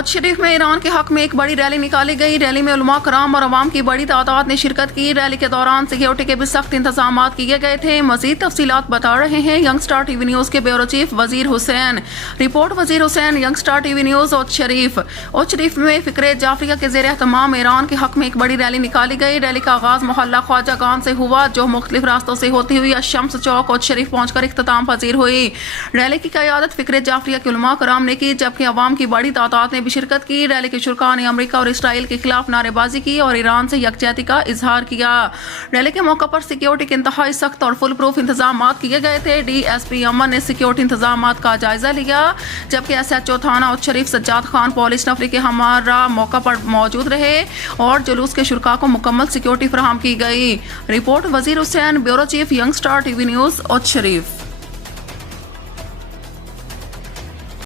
और शरीफ में ईरान के हक में एक बड़ी रैली निकाली गई। रैली में उलमा कराम और अवाम की बड़ी तादाद ने शिरकत की। रैली के दौरान सिक्योरिटी के भी सख्त इंतजाम किए गए थे। मजीद तफसीलात बता रहे हैं यंग स्टार टीवी न्यूज के ब्यूरो चीफ वजीर हुसैन। रिपोर्ट वजीर Hussain, young star TV news. और शरीफ में फिक्रे जाफरिया के ज़ेर एहतमाम ईरान के हक में एक बड़ी रैली निकाली गई। रैली का आगाज मोहल्ला ख्वाजा गान से हुआ, जो मुख्तलिफ रास्तों से होती हुई अशम्स चौक और शरीफ पहुंचकर इख्तिताम पजीर हुई। रैली की क़यादत फिक्रे जाफरिया के उलमा कराम ने की, जबकि अवाम की बड़ी तादाद ने भी शिरकत की। रैली के शुरका ने अमेरिका और इसराइल के खिलाफ नारेबाजी की और ईरान से यकजहती का इजहार किया। रैली के मौके पर सिक्योरिटी के इंतहाई सख्त और फुल प्रूफ इंतजाम किए गए थे। DSP अमन ने सिक्योरिटी इंतजाम का जायजा लिया, जबकि SHO थाना और शरीफ सज्जाद खान पुलिस नफरी के हमारा मौका पर मौजूद रहे और जुलूस के शुरका को मुकम्मल सिक्योरिटी फराहम की गई। रिपोर्ट वजीर Hussain, bureau chief, young star TV news और शरीफ।